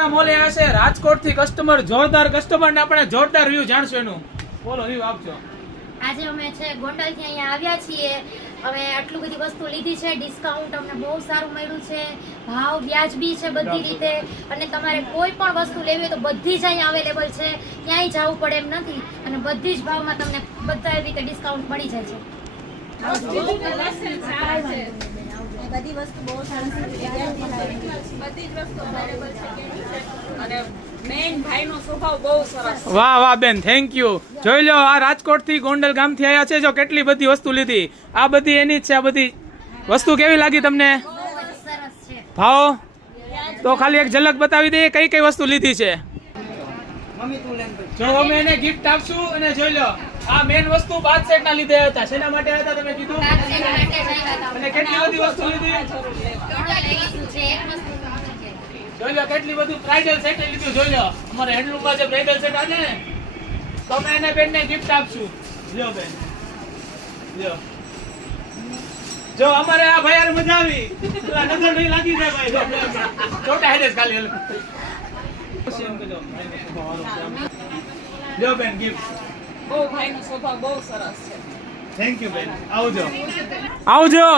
આપણા મોલે આવે છે રાજકોટ થી કસ્ટમર, જોરદાર કસ્ટમર ને આપણે જોરદાર રિવ્યુ જાણશું એનું. બોલો રિવ્યુ આપજો. આજે અમે છે ગોંડલ થી અહીંયા આવ્યા છીએ. અમે આટલું બધી વસ્તુ લીધી છે, ડિસ્કાઉન્ટ અમને બહુ સારું મળ્યું છે, ભાવ વ્યાજબી છે બધી રીતે, અને તમારે કોઈ પણ વસ્તુ લેવી હોય તો બધી જ અહીંયા અવેલેબલ છે, ક્યાંય જવું પડે એમ નથી, અને બધી જ ભાવમાં તમને બધા રીતે ડિસ્કાઉન્ટ મળી જાય છે. બધી વસ્તુ બહુ સરસ છે, બધી જ વસ્તુ અવેલેબલ છે અને મેન ભાઈનો સ્વભાવ બહુ સરસ. વાહ વાહ બેન, થેન્ક યુ. જોઈ લો, આ રાજકોટ થી ગોંડલ ગામ થી આવ્યા છે, જો કેટલી બધી વસ્તુ લીધી. આ બધી એની જ છે. આ બધી વસ્તુ કેવી લાગી તમને? સરસ છે. ભાવ તો ખાલી એક ઝલક બતાવી દઈએ કઈ કઈ વસ્તુ લીધી છે. જો અમે એને ગિફ્ટ આપશું. અને જોઈ લો, આ મેન વસ્તુ બાથ સેટ ના લીધે હતા. શેના માટે હતા તમે કીધું? અને કેટલી બધી વસ્તુ લીધી? જોઈ લો કેટલી બધું બ્રાઇડલ સેટ લીધું. જોઈ લો અમારે હેન્ડલૂમ માં જે બ્રાઇડલ સેટ આવે ને, તો અમે એને બેન ને ગિફ્ટ આપશું. લ્યો બેન, લ્યો. જો અમારે આ ભાઈ યાર મજા આવી. પેલા નજર નહીં લાગી જાય ભાઈ. જો છોટા હેડે ખાલી પછી એમ કહેજો લ્યો બેન ગિફ્ટ. બહુ ભાઈનો સ્વભાવ બહુ સરસ છે. થેન્ક યુ બેન. આવજો આવજો.